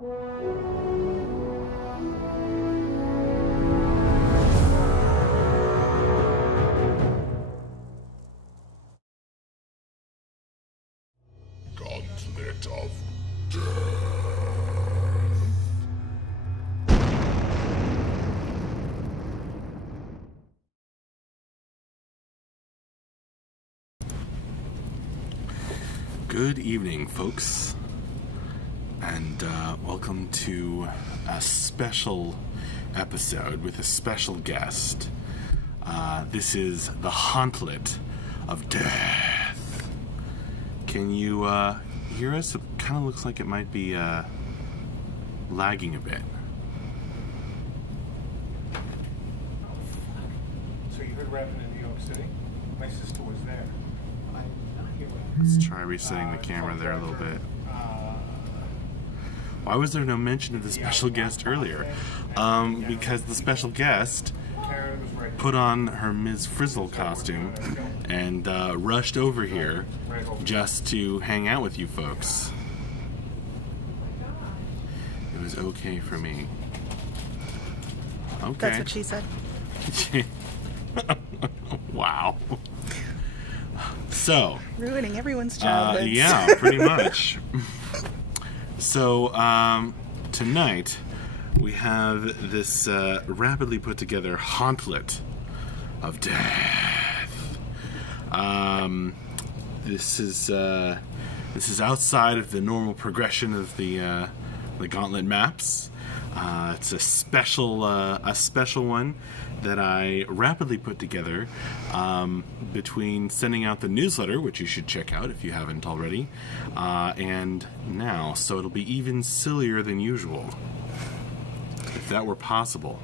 Hauntlet of Death. Good evening, folks, and welcome to a special episode with a special guest. This is the Hauntlet of Death. Can you hear us? It kind of looks like it might be lagging a bit. So you heard rapping in New York City? My sister was there. Let's try resetting the camera there a little bit. Why was there no mention of the special guest earlier? Because the special guest put on her Ms. Frizzle costume and rushed over here just to hang out with you folks. It was okay for me. Okay. That's what she said. Wow. So, ruining everyone's childhood. yeah, pretty much. So, tonight we have this rapidly put together Hauntlet of Death. This is outside of the normal progression of the Gauntlet maps. It's a special one that I rapidly put together between sending out the newsletter, which you should check out if you haven't already, and now. So it'll be even sillier than usual, if that were possible.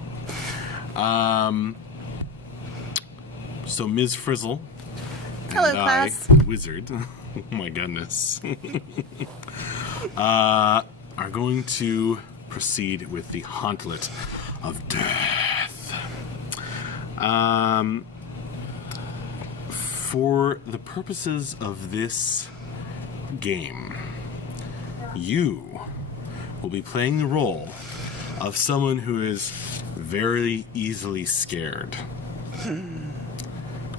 So Ms. Frizzle and hello, class. Wizard, oh my goodness, are going to proceed with the Hauntlet of Death. For the purposes of this game, you will be playing the role of someone who is very easily scared.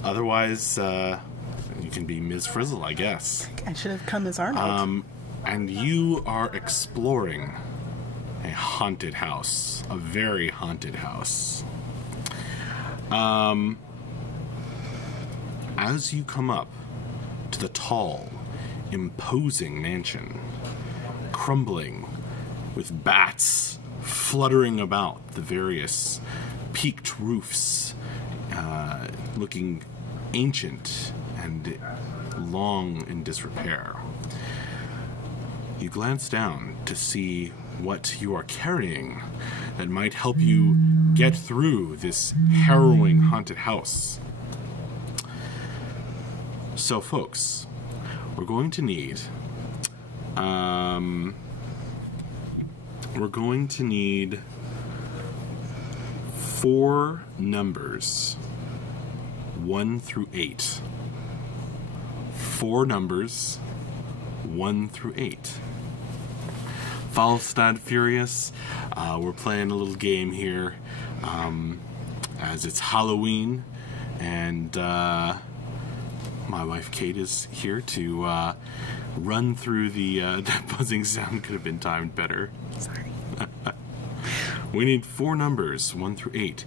Otherwise, you can be Ms. Frizzle, I guess. I should have come as Arnold. And you are exploring a haunted house, a very haunted house. As you come up to the tall, imposing mansion, crumbling with bats fluttering about the various peaked roofs, looking ancient and long in disrepair, you glance down to see what you are carrying that might help you get through this harrowing haunted house. So folks, we're going to need four numbers, 1 through 8. 4 numbers, 1 through 8. Falstad Furious, we're playing a little game here, as it's Halloween, and my wife Kate is here to run through the that buzzing sound could have been timed better. Sorry. We need 4 numbers, 1 through 8.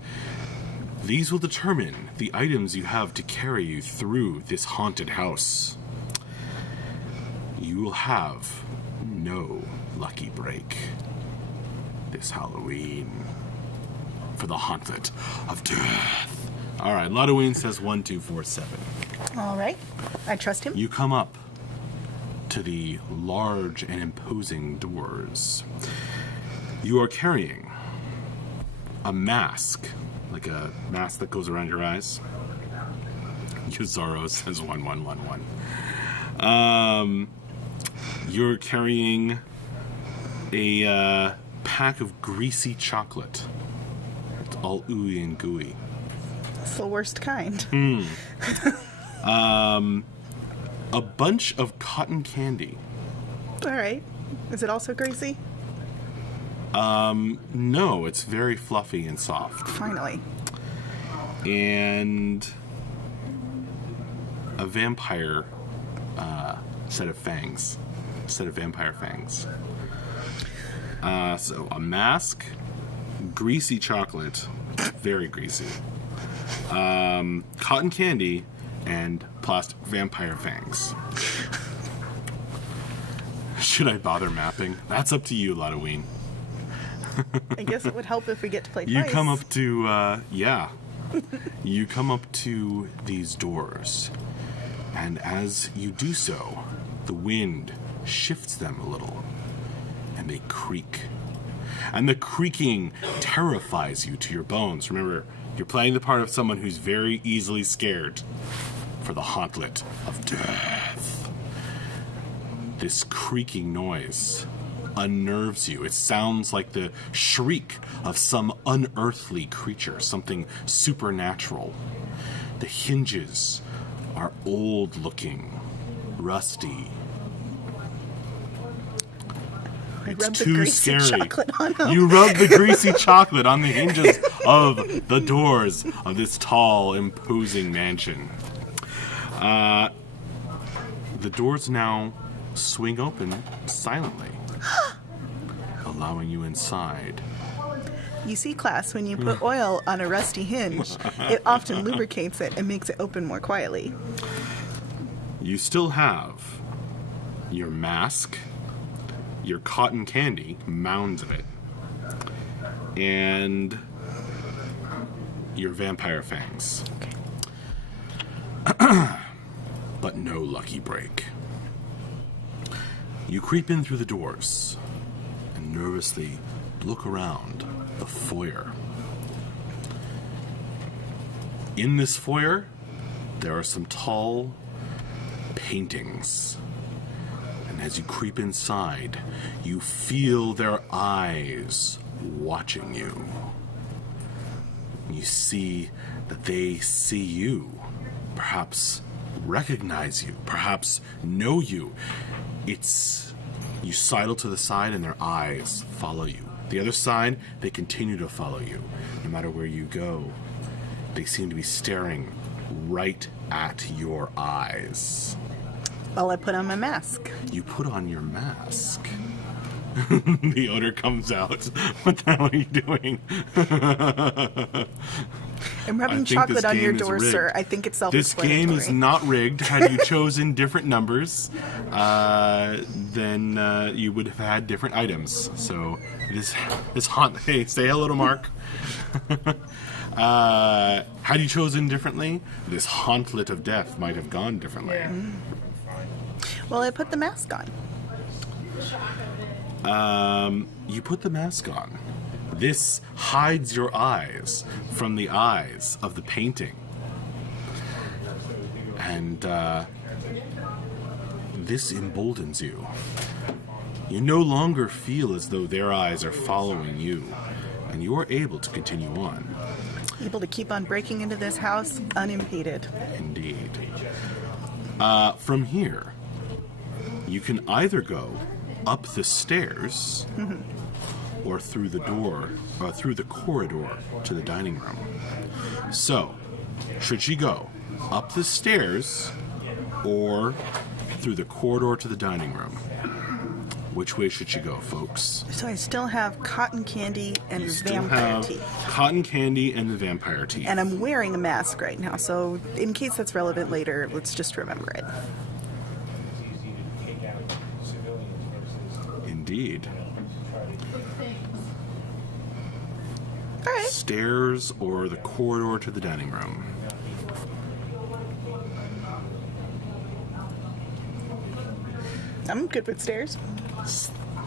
These will determine the items you have to carry you through this haunted house. You will have no lucky break this Halloween for the Hauntlet of Death. Alright, Lotoween says 1, 2, 4, 7. Alright, I trust him. You come up to the large and imposing doors. You are carrying a mask, like a mask that goes around your eyes. Yuzaro says 1, 1, 1, 1. You're carrying a pack of greasy chocolate. It's all ooey and gooey. It's the worst kind. A bunch of cotton candy. Alright. Is it also greasy? No, it's very fluffy and soft. Finally. And a vampire set of vampire fangs. So a mask, greasy chocolate, very greasy, cotton candy, and plastic vampire fangs. Should I bother mapping? That's up to you, Ladaween. I guess it would help if we get to play You twice. come up to, you come up to these doors, and as you do so, the wind shifts them a little, and they creak. And the creaking terrifies you to your bones. Remember, you're playing the part of someone who's very easily scared for the Hauntlet of Death. This creaking noise unnerves you. It sounds like the shriek of some unearthly creature, something supernatural. The hinges are old-looking, rusty. I It's rubbed the too greasy scary. chocolate on them. You rub the greasy chocolate on the hinges of the doors of this tall, imposing mansion. The doors now swing open silently, allowing you inside. You see, class, when you put oil on a rusty hinge, it often lubricates it and makes it open more quietly. You still have your mask, your cotton candy, mounds of it, and your vampire fangs. But no lucky break. You creep in through the doors and nervously look around the foyer. In this foyer, there are some tall paintings. And as you creep inside, you feel their eyes watching you. You see that they see you, perhaps recognize you, perhaps know you. You sidle to the side and their eyes follow you. The other side, they continue to follow you. No matter where you go, they seem to be staring right at your eyes. Well, I put on my mask. You put on your mask. The odor comes out. What the hell are you doing? I'm I rubbing think chocolate this on your game is door, rigged. sir. I think it's This self-explanatory. game is not rigged. Had you chosen different numbers, then you would have had different items. So this haunt. Hey, say hello to Mark. Had you chosen differently, this Hauntlet of Death might have gone differently. Yeah. Well, I put the mask on. You put the mask on. This hides your eyes from the eyes of the painting. And this emboldens you. You no longer feel as though their eyes are following you, and you are able to continue on. Able to keep on breaking into this house unimpeded. Indeed. From here, you can either go up the stairs or through the door, through the corridor to the dining room. So, should she go up the stairs or through the corridor to the dining room? Which way should she go, folks? So I still have cotton candy and You still vampire have teeth. cotton candy and the vampire teeth. And I'm wearing a mask right now, so in case that's relevant later, let's just remember it. Indeed. All right. Stairs or the corridor to the dining room? I'm good with stairs.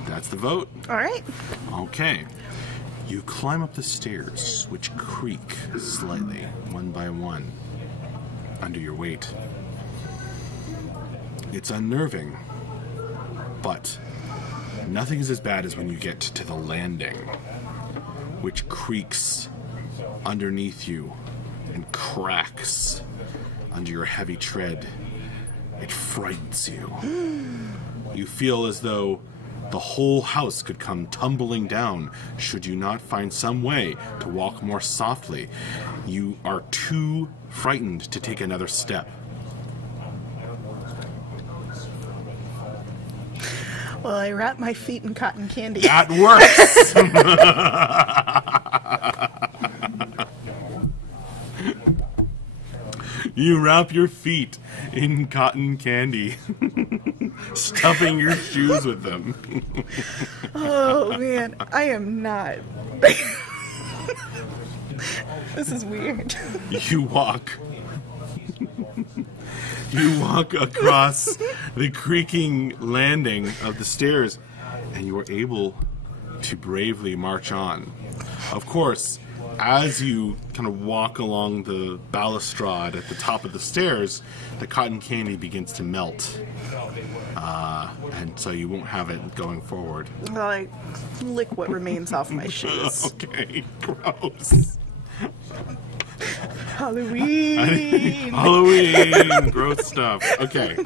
That's the vote. All right. Okay. You climb up the stairs, which creak slightly, one by one, under your weight. It's unnerving, but nothing is as bad as when you get to the landing, which creaks underneath you and cracks under your heavy tread. It frightens you. You feel as though The whole house could come tumbling down should you not find some way to walk more softly. You are too frightened to take another step. Well, I wrap my feet in cotton candy. That works! You wrap your feet in cotton candy, stuffing your shoes with them. Oh, man. I am not. This is weird. You walk across the creaking landing of the stairs, and you are able to bravely march on. Of course, as you kind of walk along the balustrade at the top of the stairs, the cotton candy begins to melt. And so you won't have it going forward. Well, I lick what remains off my shoes. Okay, gross. Halloween! Halloween! Gross stuff. Okay.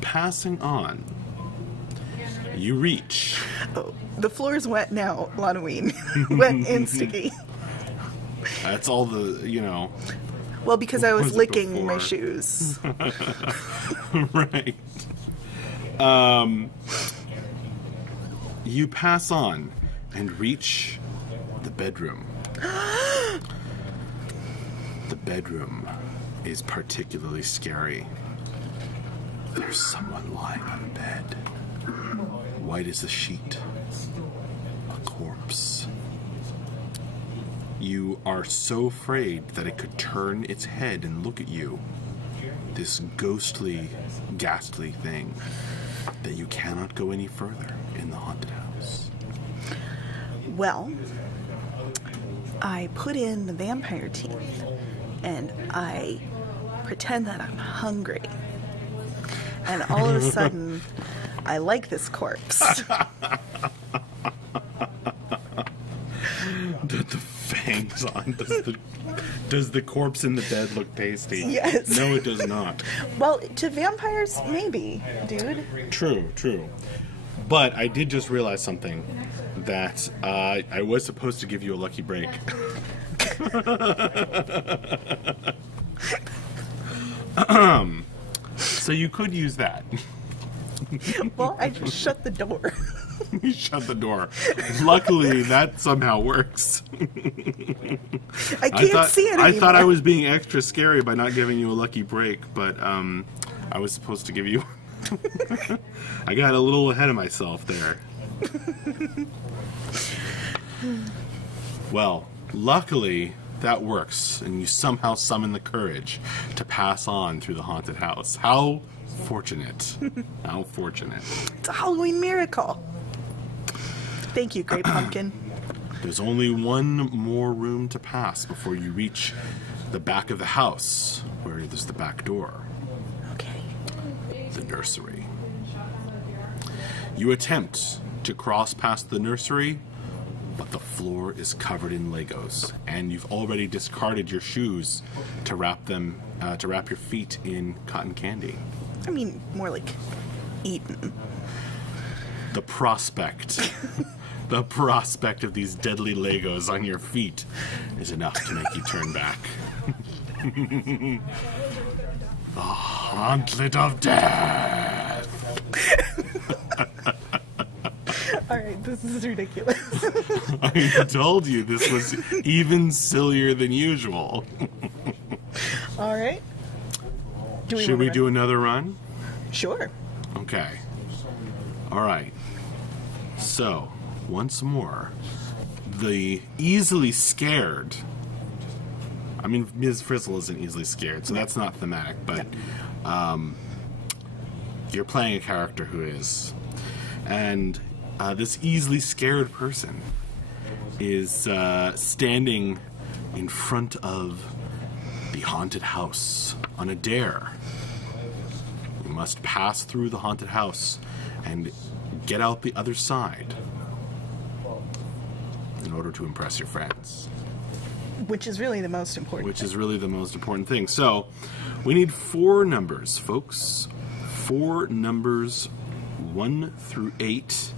Passing on. You reach. Oh, the floor's wet now, Halloween. Wet and sticky. That's all the, you know. Well, because I was Was it licking my before? shoes. Right. You pass on and reach the bedroom. The bedroom is particularly scary. There's someone lying on a bed. White as a sheet. A corpse. You are so afraid that it could turn its head and look at you. This ghostly, ghastly thing, that you cannot go any further in the haunted house. Well, I put in the vampire teeth and I pretend that I'm hungry. And all of a sudden, I like this corpse. Put the fangs on. Does the corpse in the bed look tasty? Yes. No, it does not. Well, to vampires, maybe, dude. True. But I did just realize something. That I was supposed to give you a lucky break. So you could use that. Well, I just shut the door. You shut the door. Luckily, that somehow works. I can't see it anymore. I thought I was being extra scary by not giving you a lucky break, but I was supposed to give you... I got a little ahead of myself there. Well, luckily, that works, and you somehow summon the courage to pass on through the haunted house. How fortunate. How fortunate. It's a Halloween miracle. Thank you, Great Pumpkin. There's only one more room to pass before you reach the back of the house, where there's the back door. Okay. The nursery. You attempt to cross past the nursery, but the floor is covered in Legos, and you've already discarded your shoes to wrap your feet in cotton candy. I mean, more like eaten. The prospect of these deadly Legos on your feet is enough to make you turn back. The Hauntlet of Death. Alright, this is ridiculous. I told you this was even sillier than usual. Alright. Should we do another run? Sure. Okay. Alright. So, once more, the easily scared... I mean, Ms. Frizzle isn't easily scared, so that's not thematic, but you're playing a character who is. And this easily scared person is standing in front of the haunted house on a dare. You must pass through the haunted house and get out the other side in order to impress your friends. Which is really the most important. Which is really the most important thing. So, we need 4 numbers, folks. For numbers 1 through 8.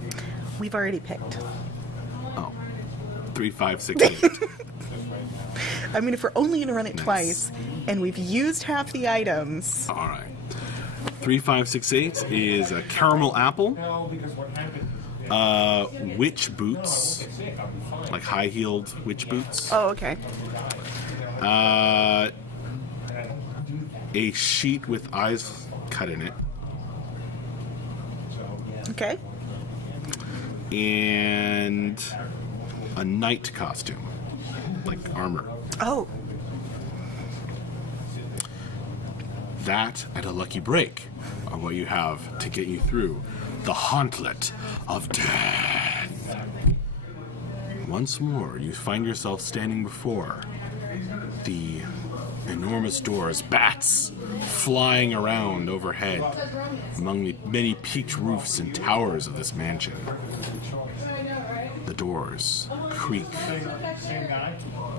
We've already picked. Oh, 3, 5, 6, 8. I mean, if we're only going to run it twice, and we've used half the items. All right. 3, 5, 6, 8 is a caramel apple, witch boots, like high-heeled witch boots. Oh, okay. A sheet with eyes cut in it. Okay. And a knight costume, like armor. Oh. That and a lucky break are what you have to get you through the Hauntlet of Death. Once more, you find yourself standing before the enormous doors, bats flying around overhead among the many peaked roofs and towers of this mansion. The doors creak,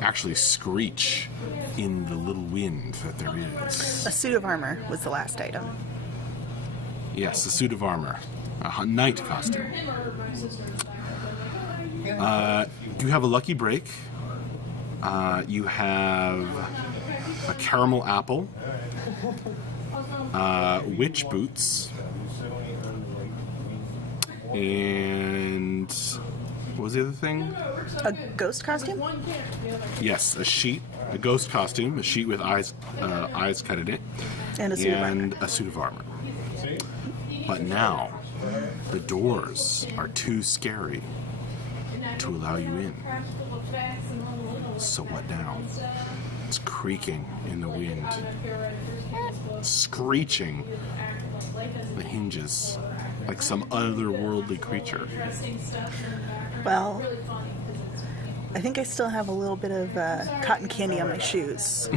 actually screech in the little wind that there is. A suit of armor was the last item. Yes, a suit of armor. A knight costume. You have a lucky break. You have a caramel apple. Witch boots. And what was the other thing? A ghost costume? Yes, a ghost costume, a sheet with eyes cut in it, And a suit of armor. and a suit of armor. But now, the doors are too scary to allow you in. So what now? It's creaking in the wind, screeching the hinges like some otherworldly creature. Well, I think I still have a little bit of cotton candy on my shoes.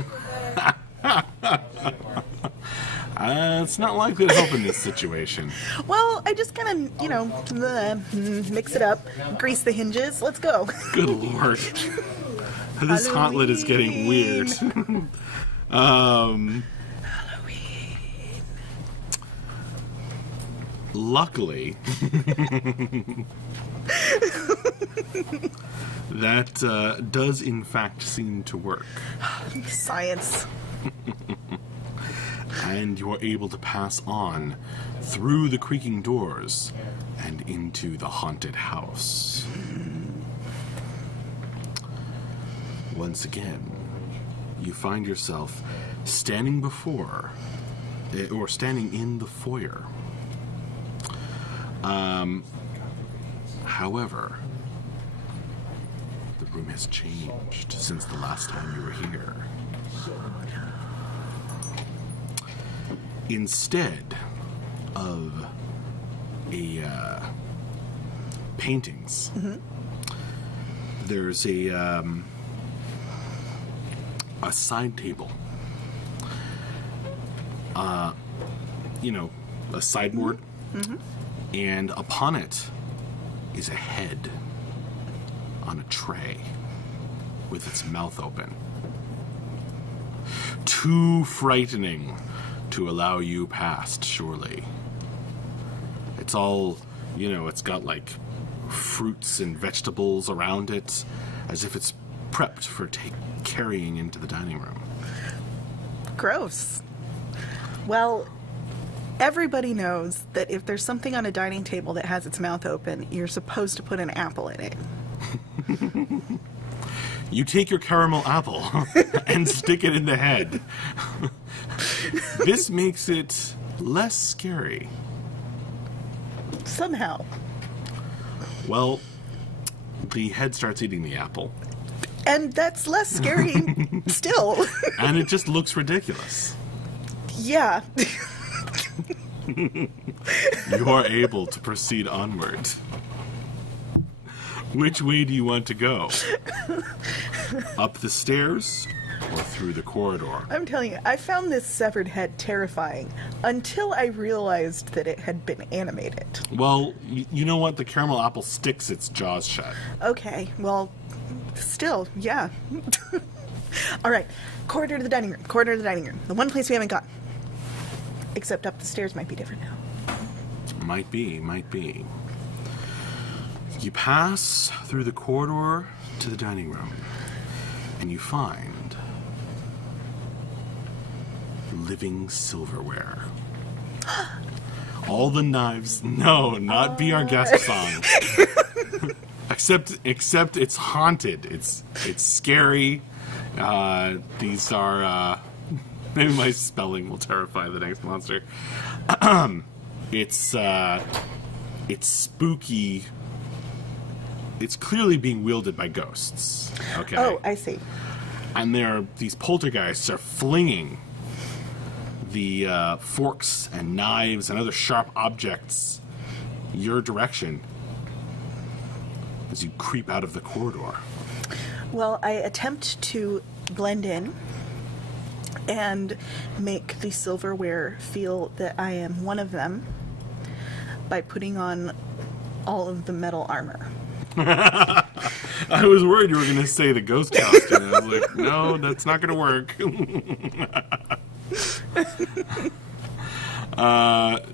It's not likely to help in this situation. Well, I just kind of, mix it up, grease the hinges. Let's go. Good lord. This Hauntlet is getting weird. Halloween. Luckily, that does in fact seem to work. Science. And you are able to pass on through the creaking doors and into the haunted house. Once again, you find yourself standing before, or standing in the foyer. However, the room has changed since the last time you were here. Instead of paintings, there's a side table. A sideboard, and upon it is a head on a tray with its mouth open. Too frightening to allow you past, surely. It's all, it's got like fruits and vegetables around it, as if it's prepped for carrying into the dining room. Gross. Well, everybody knows that if there's something on a dining table that has its mouth open, you're supposed to put an apple in it. You take your caramel apple and stick it in the head. This makes it less scary. Somehow. Well, the head starts eating the apple. And that's less scary still. And it just looks ridiculous. Yeah. You are able to proceed onward. Which way do you want to go? Up the stairs or through the corridor? I'm telling you, I found this severed head terrifying until I realized that it had been animated. Well, you know what? The caramel apple sticks its jaws shut. Okay, well, still, yeah. All right, corridor to the dining room, corridor to the dining room. The one place we haven't gone. Except up the stairs might be different now. Might be, might be. You pass through the corridor to the dining room, and you find living silverware. All the knives. No, not Be Our Guest song. Except it's haunted. It's scary. These are maybe my spelling will terrify the next monster. It's spooky. It's clearly being wielded by ghosts. Okay. Oh, I see. And these poltergeists are flinging the forks and knives and other sharp objects your direction as you creep out of the corridor. Well, I attempt to blend in and make the silverware feel that I am one of them by putting on all of the metal armor. I was worried you were going to say the ghost costume. I was like, no, that's not going to work.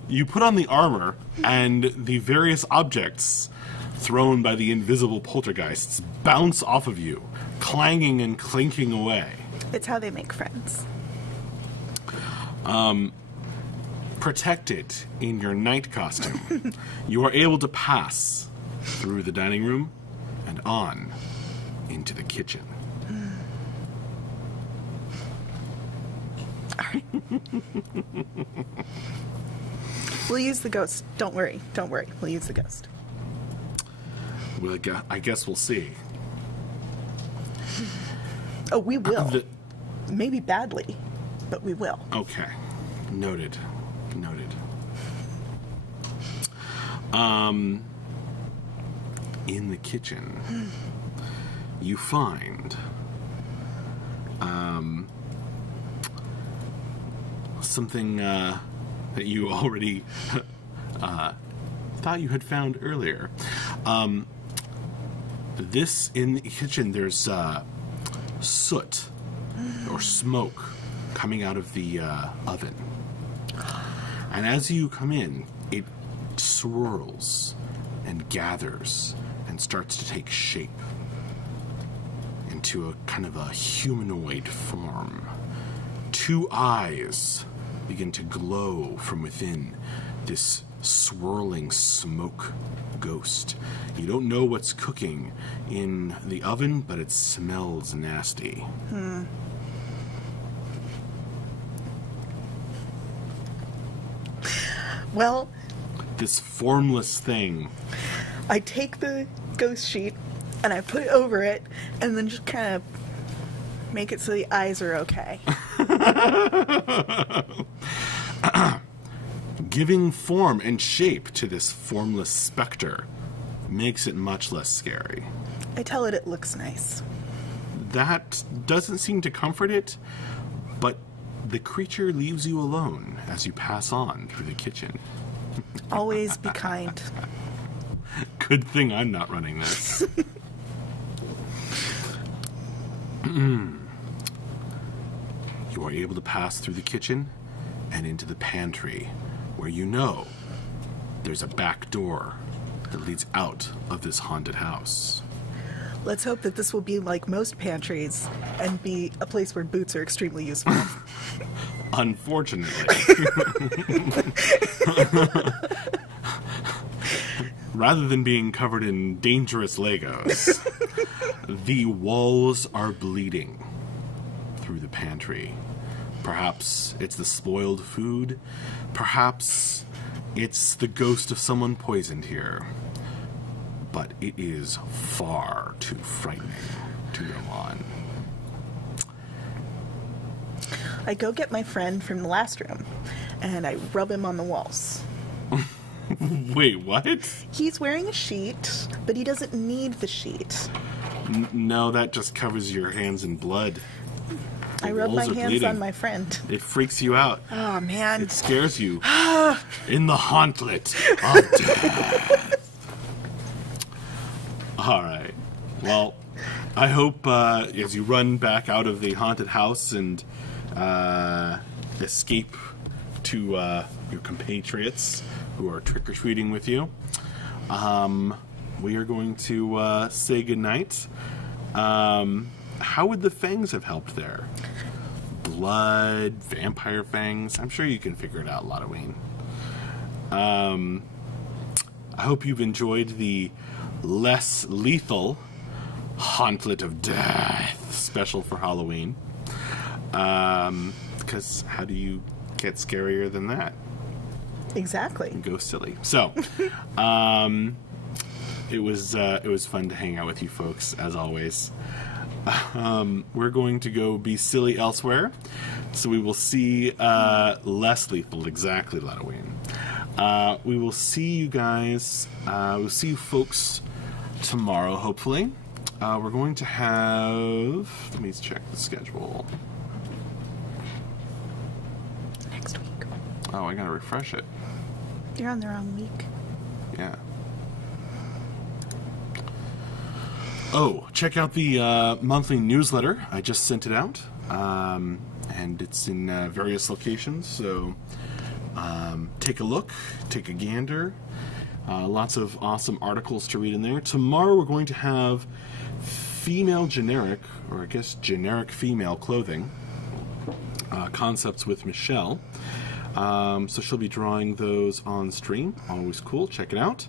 You put on the armor, and the various objects thrown by the invisible poltergeists bounce off of you, clanging and clinking away. It's how they make friends. Protected in your night costume, you are able to pass through the dining room and on into the kitchen. We'll use the ghost. Don't worry. Don't worry. We'll use the ghost. Well, I guess we'll see. Oh, we will. Maybe badly, but we will. Okay. Noted. Noted. In the kitchen, you find something that you already thought you had found earlier. This in the kitchen, there's soot or smoke coming out of the oven. And as you come in, it swirls and gathers and starts to take shape into a kind of a humanoid form. Two eyes begin to glow from within this swirling smoke ghost. You don't know what's cooking in the oven, but it smells nasty. Well, This formless thing. I take the ghost sheet and I put it over it and then just kind of make it so the eyes are okay. Giving form and shape to this formless specter makes it much less scary. I tell it looks nice. That doesn't seem to comfort it, but the creature leaves you alone as you pass on through the kitchen. Always be kind. Good thing I'm not running this. You are able to pass through the kitchen and into the pantry, where you know there's a back door that leads out of this haunted house. Let's hope that this will be like most pantries and be a place where boots are extremely useful. Unfortunately. Rather than being covered in dangerous Legos, the walls are bleeding through the pantry. Perhaps it's the spoiled food. Perhaps it's the ghost of someone poisoned here. But it is far too frightening to go on. I go get my friend from the last room and I rub him on the walls. Wait, what? He's wearing a sheet, but he doesn't need the sheet. No, that just covers your hands in blood. I rub my walls are hands bleeding. on my friend. It freaks you out. Oh, man. It scares you. In the Hauntlet of Deeaath. All right. Well, I hope as you run back out of the haunted house and escape to your compatriots who are trick-or-treating with you. We are going to say goodnight. How would the fangs have helped there? Blood, vampire fangs. I'm sure you can figure it out, Halloween. I hope you've enjoyed the less lethal Hauntlet of Deeaath special for Halloween. Because how do you get scarier than that? Exactly. Go silly. So, it was fun to hang out with you folks, as always. We're going to go be silly elsewhere, so we will see less lethal, exactly, Halloween. We will see you guys, we'll see you folks tomorrow, hopefully. We're going to have, let me check the schedule. Next week. Oh, I gotta refresh it. You're on the wrong week. Yeah. Oh, check out the monthly newsletter. I just sent it out, and it's in various locations, so take a look, take a gander. Lots of awesome articles to read in there. Tomorrow we're going to have female generic, or I guess generic female clothing concepts with Michelle. So she'll be drawing those on stream. Always cool. Check it out.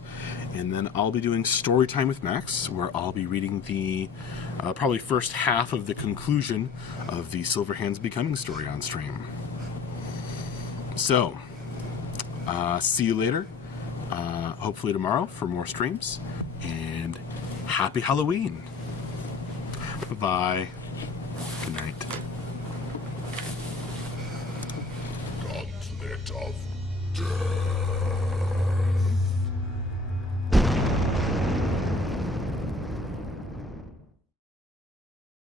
And then I'll be doing story time with Max, where I'll be reading the probably first half of the conclusion of the Silver Hands Becoming story on stream. So, see you later. Hopefully tomorrow for more streams. And happy Halloween. Bye-bye. Good night.